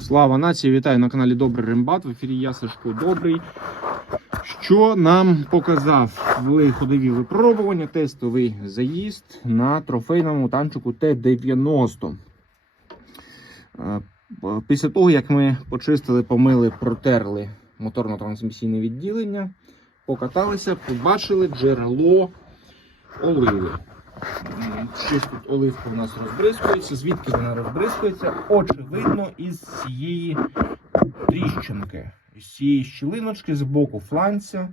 Слава нації! Вітаю на каналі Добрий Рембат. В ефірі я Сашко Добрий. Що нам показав в ходові випробування тестовий заїзд на трофейному танчику Т-90. Е, Після того, як ми почистили, помили, протерли моторно-трансмісійне відділення, покаталися, побачили джерело оливи. Щось тут оливка у нас розбризкується. Звідки вона розбризкується? Очевидно, із цієї тріщинки, з цієї щілиночки з боку фланця.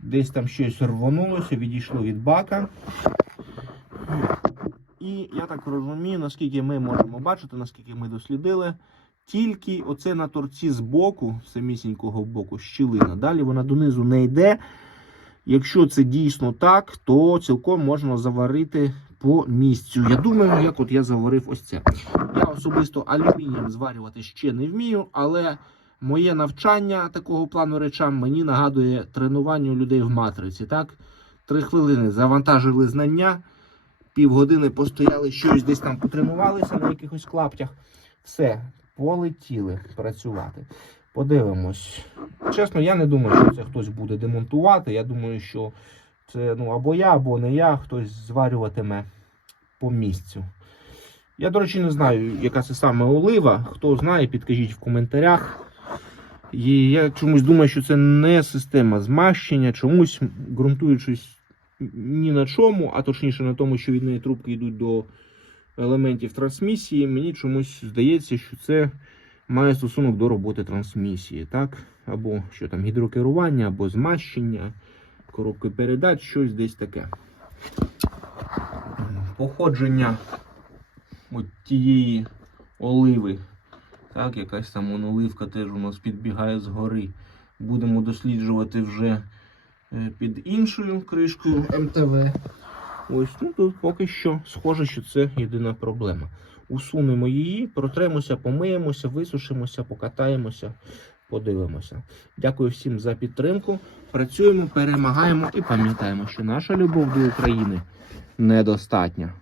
Десь там щось рвонулося, відійшло від бака. І я так розумію, наскільки ми можемо бачити, наскільки ми дослідили, тільки оце на торці з боку, самісінького боку, щілина. Далі вона донизу не йде. Якщо це дійсно так, то цілком можна заварити по місцю. Я думаю, як от я заварив ось це. Я особисто алюмінієм зварювати ще не вмію, але моє навчання такого плану речам мені нагадує тренування людей в матриці. Так? Три хвилини завантажили знання, півгодини постояли, щось десь там потренувалися на якихось клаптях. Все, полетіли працювати. Подивимось. Чесно, я не думаю, що це хтось буде демонтувати. Я думаю, що це ну, або я, або не я, хтось зварюватиме по місцю. Я, до речі, не знаю, яка це саме олива. Хто знає, підкажіть в коментарях. І я чомусь думаю, що це не система змащення, чомусь ґрунтуючись ні на чому, а точніше на тому, що від неї трубки йдуть до елементів трансмісії, мені чомусь здається, що це має стосунок до роботи трансмісії, так? Або що там, гідрокерування, або змащення, коробки передач, щось десь таке. Походження от тієї оливи. Так, якась там вон оливка теж у нас підбігає згори. Будемо досліджувати вже е, під іншою кришкою МТВ. Ось ну, тут поки що схоже, що це єдина проблема. Усунемо її, протремося, помиємося, висушимося, покатаємося, подивимося. Дякую всім за підтримку. Працюємо, перемагаємо і пам'ятаємо, що наша любов до України недостатня.